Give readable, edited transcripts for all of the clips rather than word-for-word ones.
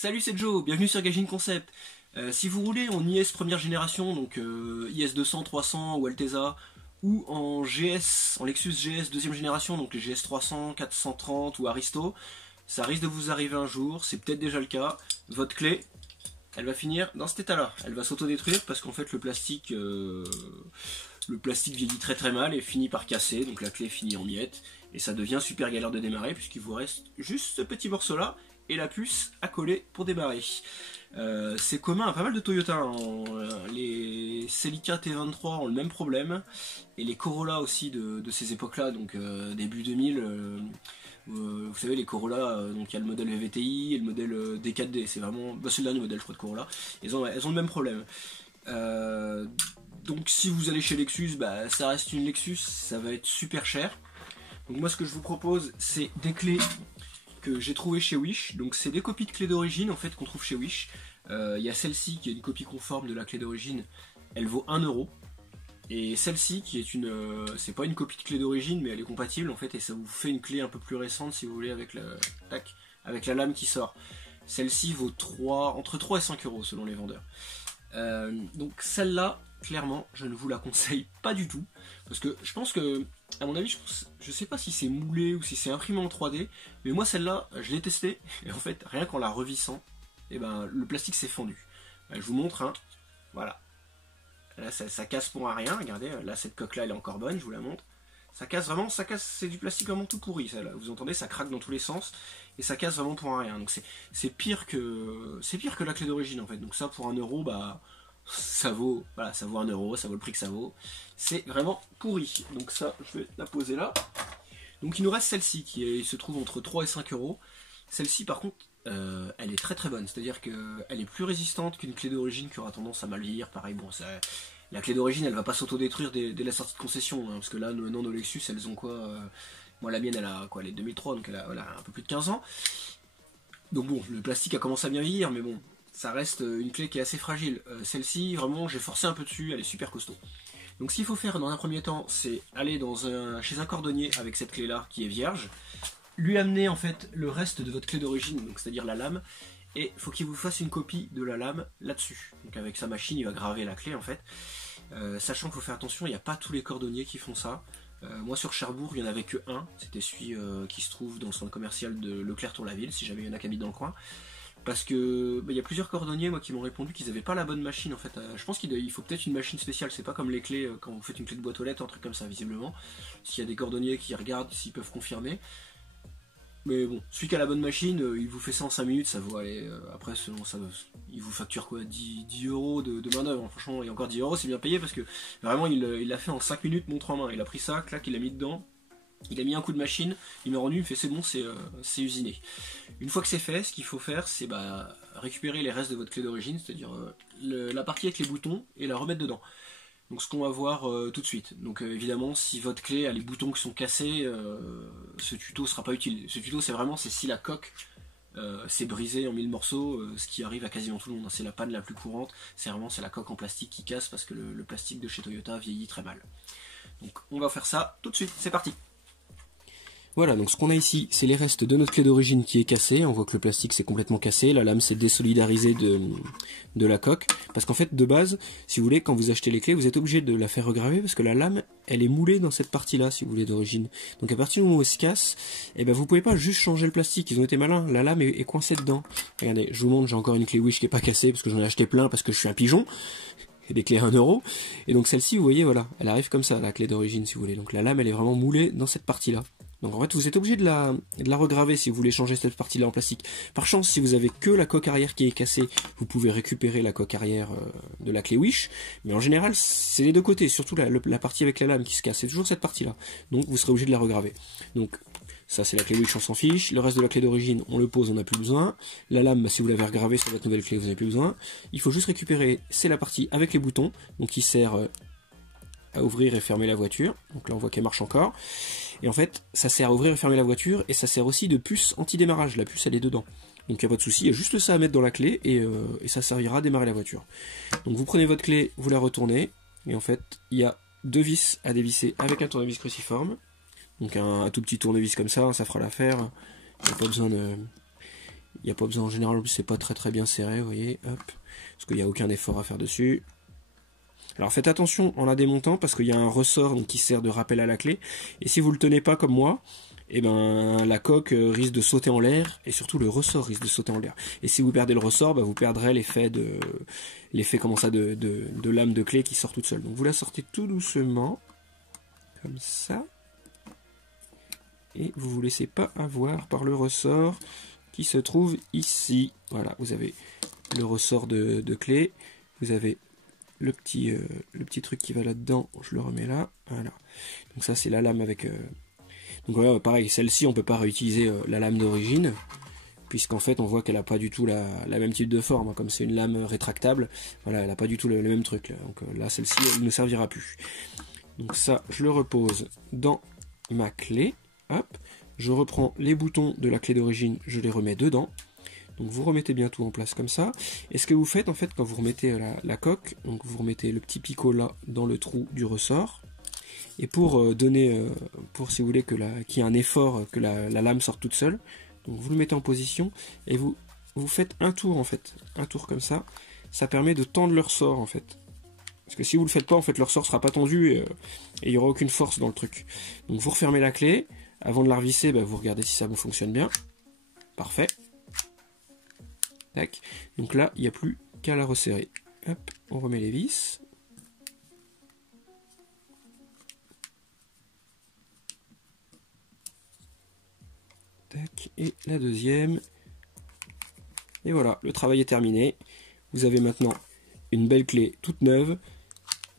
Salut, c'est Joe, bienvenue sur Gaijin Concept. Si vous roulez en IS première génération, donc IS 200, 300 ou Alteza, ou en GS, en Lexus GS deuxième génération, donc les GS 300, 430 ou Aristo, ça risque de vous arriver un jour, c'est peut-être déjà le cas. Votre clé, elle va finir dans cet état-là. Elle va s'autodétruire parce qu'en fait le plastique vieillit très très mal et finit par casser, donc la clé finit en miettes et ça devient super galère de démarrer puisqu'il vous reste juste ce petit morceau là et la puce à coller pour démarrer. C'est commun à pas mal de Toyota, hein. Les Celica T23 ont le même problème et les Corolla aussi de ces époques là, donc début 2000. Vous savez, les Corolla, donc il y a le modèle VVTi et le modèle D4D, c'est vraiment, c'est le dernier modèle je crois de Corolla, elles ont le même problème. Donc si vous allez chez Lexus, ça reste une Lexus, ça va être super cher. Donc moi ce que je vous propose, c'est des clés que j'ai trouvées chez Wish. Donc c'est des copies de clés d'origine en fait qu'on trouve chez Wish. Il y a celle-ci qui est une copie conforme de la clé d'origine, elle vaut 1€. Et celle-ci qui est une, c'est pas une copie de clé d'origine mais elle est compatible en fait et ça vous fait une clé un peu plus récente si vous voulez avec la lame qui sort. Celle-ci vaut entre 3 et 5€ selon les vendeurs. Donc celle-là, clairement, je ne vous la conseille pas du tout. Parce que je pense que, à mon avis, je sais pas si c'est moulé ou si c'est imprimé en 3D. Mais moi celle-là, je l'ai testée. Et en fait, rien qu'en la revissant, le plastique s'est fendu. Je vous montre, hein. Voilà. Là, ça casse pour un rien. Regardez, là, cette coque-là, elle est encore bonne, je vous la montre. Ça casse vraiment, c'est du plastique vraiment tout pourri. Ça, là. Vous entendez, ça craque dans tous les sens. Et ça casse vraiment pour un rien. Donc c'est pire que la clé d'origine en fait. Donc ça, pour 1€, ça vaut 1€, ça vaut le prix que ça vaut. C'est vraiment pourri. Donc ça, je vais la poser là. Donc il nous reste celle-ci qui se trouve entre 3 et 5€. Celle-ci par contre, elle est très très bonne. C'est-à-dire qu'elle est plus résistante qu'une clé d'origine qui aura tendance à mal vieillir. Pareil, bon, la clé d'origine elle va pas s'autodétruire dès la sortie de concession. Hein, parce que là, maintenant nos Lexus, elles ont quoi moi la mienne elle a quoi, elle est 2003, donc elle a un peu plus de 15 ans. Donc bon, le plastique a commencé à bien vieillir, mais bon, ça reste une clé qui est assez fragile. Celle-ci, vraiment, j'ai forcé un peu dessus, elle est super costaud. Donc ce qu'il faut faire dans un premier temps, c'est aller chez un cordonnier avec cette clé-là qui est vierge, lui amener en fait le reste de votre clé d'origine, donc c'est-à-dire la lame, et il faut qu'il vous fasse une copie de la lame là-dessus. Donc avec sa machine, il va graver la clé en fait. Sachant qu'il faut faire attention, il n'y a pas tous les cordonniers qui font ça. Moi sur Cherbourg, il n'y en avait que un, c'était celui qui se trouve dans le centre commercial de Leclerc-Tour-la-Ville, si jamais il y en a qui habitent dans le coin. Parce que il y a plusieurs cordonniers moi qui m'ont répondu qu'ils n'avaient pas la bonne machine en fait. Je pense qu'il faut peut-être une machine spéciale, c'est pas comme les clés quand vous faites une clé de boîte aux lettres, un truc comme ça visiblement. S'il y a des cordonniers qui regardent, s'ils peuvent confirmer. Mais bon, celui qui a la bonne machine, il vous fait ça en 5 minutes, ça vaut aller. Après, selon ça, il vous facture quoi, 10€ de main-d'œuvre. Franchement, et encore 10€, c'est bien payé parce que vraiment, il l'a fait en 5 minutes, montre en main. Il a pris ça, clac, il l'a mis dedans. Il a mis un coup de machine, il m'a rendu, il me fait c'est bon, c'est usiné. Une fois que c'est fait, ce qu'il faut faire, c'est récupérer les restes de votre clé d'origine, c'est-à-dire la partie avec les boutons, et la remettre dedans. Donc ce qu'on va voir tout de suite. Donc évidemment, si votre clé a les boutons qui sont cassés, ce tuto sera pas utile. Ce tuto, c'est si la coque s'est brisée en 1000 morceaux, ce qui arrive à quasiment tout le monde. C'est la panne la plus courante. C'est la coque en plastique qui casse parce que le plastique de chez Toyota vieillit très mal. Donc on va faire ça tout de suite. C'est parti. Voilà, donc ce qu'on a ici, c'est les restes de notre clé d'origine qui est cassée. On voit que le plastique s'est complètement cassé, la lame s'est désolidarisée de la coque. Parce qu'en fait, de base, si vous voulez, quand vous achetez les clés, vous êtes obligé de la faire regraver parce que la lame, elle est moulée dans cette partie-là, si vous voulez, d'origine. Donc à partir du moment où elle se casse, vous pouvez pas juste changer le plastique. Ils ont été malins, la lame est coincée dedans. Regardez, je vous montre, j'ai encore une clé Wish qui est pas cassée parce que j'en ai acheté plein parce que je suis un pigeon. Et des clés à 1€. Et donc celle-ci, vous voyez, voilà, elle arrive comme ça, la clé d'origine, si vous voulez. Donc la lame, elle est vraiment moulée dans cette partie-là. Donc en fait, vous êtes obligé de la regraver si vous voulez changer cette partie-là en plastique. Par chance, si vous avez que la coque arrière qui est cassée, vous pouvez récupérer la coque arrière de la clé Wish. Mais en général, c'est les deux côtés, surtout la partie avec la lame qui se casse. C'est toujours cette partie-là. Donc vous serez obligé de la regraver. Donc ça, c'est la clé Wish, on s'en fiche. Le reste de la clé d'origine, on le pose, on n'a plus besoin. La lame, si vous l'avez regravée sur votre nouvelle clé, vous n'avez plus besoin. Il faut juste récupérer, c'est la partie avec les boutons, donc qui sert à ouvrir et fermer la voiture. Donc là, on voit qu'elle marche encore. Et en fait, ça sert à ouvrir et fermer la voiture, et ça sert aussi de puce anti-démarrage. La puce, elle est dedans. Donc il n'y a pas de souci, il y a juste ça à mettre dans la clé, et ça servira à démarrer la voiture. Donc vous prenez votre clé, vous la retournez, et en fait, il y a 2 vis à dévisser avec un tournevis cruciforme. Donc un tout petit tournevis comme ça fera l'affaire. Il n'y a pas besoin Il n'y a pas besoin en général, c'est pas très bien serré, vous voyez, hop, parce qu'il n'y a aucun effort à faire dessus. Alors faites attention en la démontant parce qu'il y a un ressort donc, qui sert de rappel à la clé. Et si vous le tenez pas comme moi, eh ben la coque risque de sauter en l'air et surtout le ressort risque de sauter en l'air. Et si vous perdez le ressort, bah, vous perdrez l'effet de lame de clé qui sort toute seule. Donc vous la sortez tout doucement, comme ça, et vous vous laissez pas avoir par le ressort qui se trouve ici. Voilà, vous avez le ressort de clé, vous avez le petit truc qui va là-dedans, je le remets là, voilà. Donc ça c'est la lame avec... Donc voilà, pareil, celle-ci on peut pas réutiliser la lame d'origine, puisqu'en fait on voit qu'elle a pas du tout la même type de forme, comme c'est une lame rétractable, voilà, elle a pas du tout le même truc là. Donc là celle-ci elle ne servira plus. Donc ça je le repose dans ma clé, hop, je reprends les boutons de la clé d'origine, je les remets dedans. Donc vous remettez bien tout en place comme ça. Et ce que vous faites en fait quand vous remettez la coque, donc vous remettez le petit picot là dans le trou du ressort. Et pour donner, si vous voulez qu'il y ait un effort, que la lame sorte toute seule, donc vous le mettez en position et vous faites un tour en fait, un tour comme ça. Ça permet de tendre le ressort en fait. Parce que si vous le faites pas, en fait le ressort sera pas tendu et il n'y aura aucune force dans le truc. Donc vous refermez la clé. Avant de la revisser, bah, vous regardez si ça vous fonctionne bien. Parfait. Tac. Donc là, il n'y a plus qu'à la resserrer. Hop, on remet les vis. Tac, et la deuxième. Et voilà, le travail est terminé. Vous avez maintenant une belle clé toute neuve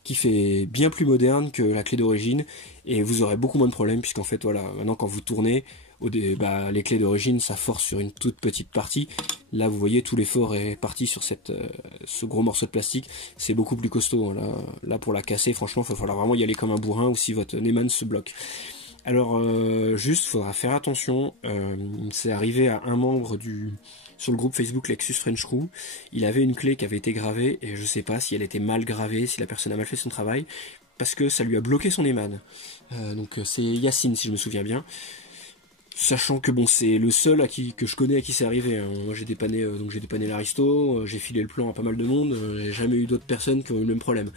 qui fait bien plus moderne que la clé d'origine et vous aurez beaucoup moins de problèmes puisqu'en fait voilà, maintenant quand vous tournez les clés d'origine ça force sur une toute petite partie. Là vous voyez tout l'effort est parti sur ce gros morceau de plastique, c'est beaucoup plus costaud hein. Là pour la casser franchement il va falloir vraiment y aller comme un bourrin ou si votre Neyman se bloque. Alors juste il faudra faire attention, c'est arrivé à un membre sur le groupe Facebook Lexus French Crew, il avait une clé qui avait été gravée et je sais pas si elle était mal gravée, si la personne a mal fait son travail, parce que ça lui a bloqué son Neyman. Donc c'est Yacine si je me souviens bien. Sachant que bon c'est le seul que je connais à qui c'est arrivé. Hein. Moi j'ai dépanné l'Aristo, j'ai filé le plan à pas mal de monde, j'ai jamais eu d'autres personnes qui ont eu le même problème.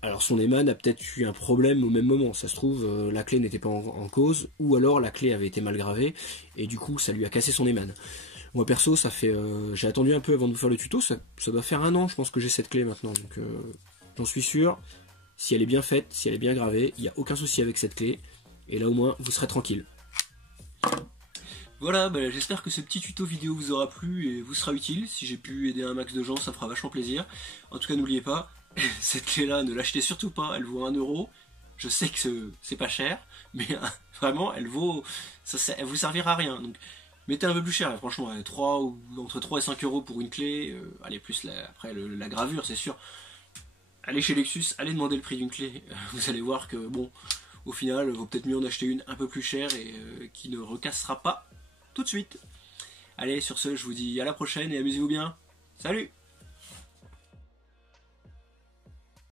Alors son Neyman a peut-être eu un problème au même moment, ça se trouve la clé n'était pas en cause, ou alors la clé avait été mal gravée, et du coup ça lui a cassé son Neyman. Moi perso ça fait, j'ai attendu un peu avant de vous faire le tuto, ça doit faire 1 an je pense que j'ai cette clé maintenant, donc j'en suis sûr, si elle est bien faite, si elle est bien gravée, il n'y a aucun souci avec cette clé, et là au moins vous serez tranquille. Voilà, bah, j'espère que ce petit tuto vidéo vous aura plu et vous sera utile, si j'ai pu aider un max de gens ça me fera vachement plaisir. En tout cas n'oubliez pas, cette clé là ne l'achetez surtout pas, elle vaut 1 €, je sais que c'est pas cher, mais vraiment elle vous servira à rien, donc mettez un peu plus cher, franchement, entre 3 et 5 € pour une clé, allez plus après la gravure c'est sûr, allez chez Lexus, allez demander le prix d'une clé, vous allez voir que bon, au final, vaut peut-être mieux en acheter une un peu plus chère et qui ne recassera pas tout de suite. Allez, sur ce, je vous dis à la prochaine et amusez-vous bien. Salut!